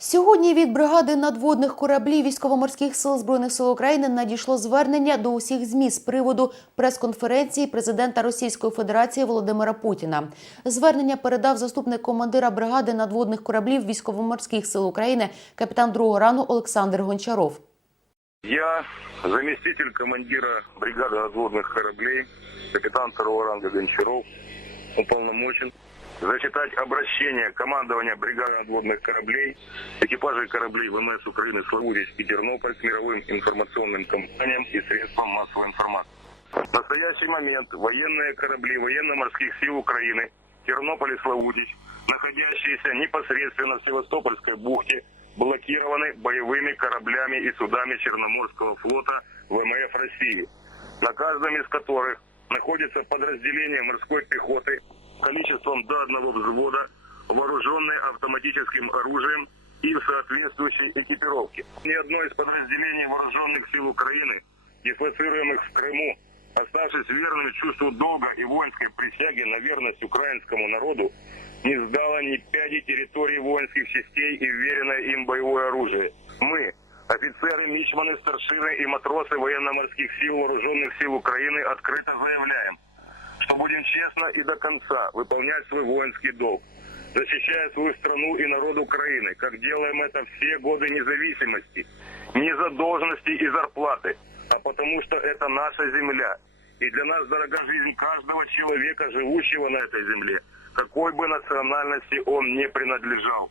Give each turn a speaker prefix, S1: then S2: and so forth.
S1: Сьогодні від бригади надводних кораблів військово-морських сил збройних сил України надійшло звернення до усіх змі з приводу прес-конференції президента Російської Федерації Володимира Путіна. Звернення передав заступник командира бригади надводних кораблів військово-морських сил України, капітан другого рану Олександр Гончаров.
S2: Я заместитель командира бригады надводных кораблей, капитан второго ранга Гончаров, уполномочен зачитать обращение командования бригады надводных кораблей, экипажей кораблей ВМС Украины «Славутич» и «Тернополь» к мировым информационным компаниям и средствам массовой информации. В настоящий момент военные корабли военно-морских сил Украины «Тернополь» и «Славутич», находящиеся непосредственно в Севастопольской бухте, блокированы боевыми кораблями и судами Черноморского флота ВМФ России, на каждом из которых находится подразделение морской пехоты количеством до одного взвода, вооруженные автоматическим оружием и в соответствующей экипировке. Ни одно из подразделений вооруженных сил Украины, дислоцируемых в Крыму, оставшись верными чувству долга и воинской присяги на верность украинскому народу, не сдало ни пяди территорий воинских частей и вверенное им боевое оружие. Мы, офицеры, мичманы, старшины и матросы военно-морских сил вооруженных сил Украины, открыто заявляем, будем честно и до конца выполнять свой воинский долг, защищая свою страну и народ Украины, как делаем это все годы независимости, не за должности и зарплаты, а потому что это наша земля. И для нас дорога жизнь каждого человека, живущего на этой земле, какой бы национальности он не принадлежал.